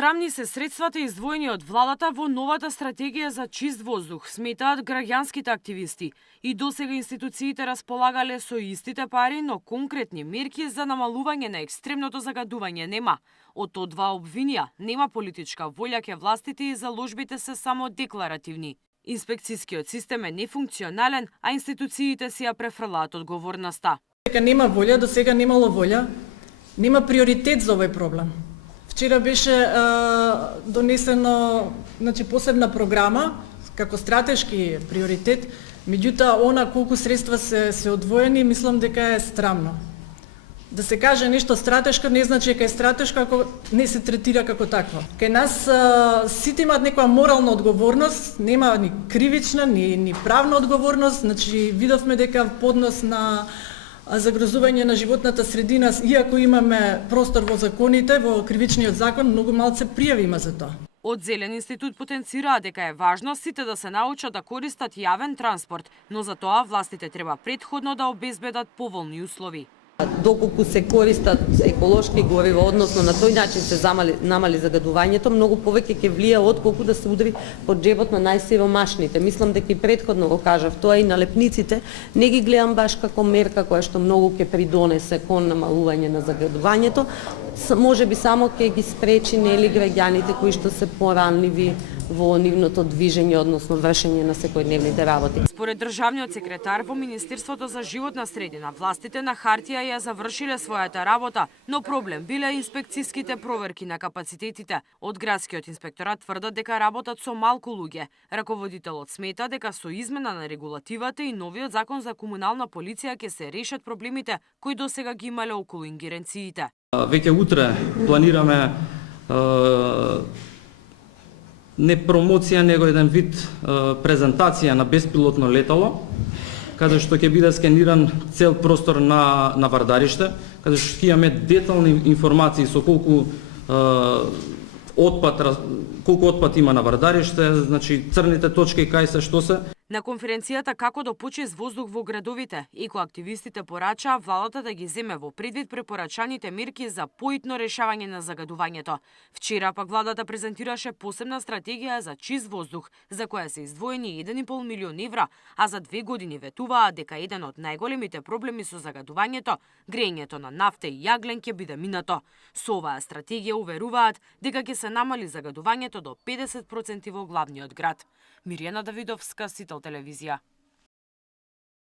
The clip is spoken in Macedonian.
Посрамни се средствата издвоени од владата во новата стратегија за чист воздух, сметаат граѓанските активисти. И досега институциите располагале со истите пари, но конкретни мерки за намалување на екстремното загадување нема. Од тоа два обвинија, нема политичка волја ке властите и заложбите се само декларативни. Инспекцијскиот систем е нефункционален, а институциите си ја префрлаат одговорноста. Дека нема волја, до сега немало волја, нема приоритет за овој проблем. Вчера беше донесено посебна програма како стратешки приоритет, меѓутоа она колку средства се одвоени, мислам дека е срамно. Да се каже нешто стратешко не значи дека е стратешко ако не се третира како такво. Кај нас сите имаат некоја морална одговорност, нема ни кривична, ни правна одговорност, видовме дека поднос на загрозување на животната средина, иако имаме простор во законите, во кривичниот закон, многу малце пријави има за тоа. Од Зелен институт потенцираа дека е важно сите да се научат да користат јавен транспорт, но за тоа властите треба претходно да обезбедат поволни услови. Доколку се користат еколошки горива, односно на тој начин се намали загадувањето, многу повеќе ќе влие отколку да се удари под джебот на најсиромашните. Мислам дека и претходно го кажав, тоа и налепниците не ги гледам баш како мерка која што многу ќе придонесе кон намалување на загадувањето. Може би само ќе ги спречи граѓаните кои што се поранливи во нивното движење, односно вршење на секојдневните работи. Според државниот секретар во Министерството за животна средина, властите на хартија ја завршиле својата работа, но проблем биле инспекцијските проверки на капацитетите. Од градскиот инспекторат тврдат дека работат со малку луѓе. Раководителот смета дека со измена на регулативата и новиот закон за комунална полиција ќе се решат проблемите кои досега ги имале околу ингеренциите. Веќе утре планираме не промоција, него еден вид презентација на беспилотно летало, каде што ќе биде скениран цел простор на Вардариште, каде што ќе имаме детални информации со колку отпад има на Вардариште, црните точки кај се што се. На конференцијата "Како да почист воздух во градовите", екоактивистите порачаа владата да ги земе во предвид препорачаните мерки за поитно решавање на загадувањето. Вчера пак владата презентираше посебна стратегија за чист воздух, за која се издвоени 1,5 милион евра, а за 2 години ветуваа дека еден од најголемите проблеми со загадувањето, грејењето на нафта и јаглен ќе биде минато. Со оваа стратегија уверуваат дека ќе се намали загадувањето до 50% во главниот град. Мирјана Давидовска, Сител телевизија.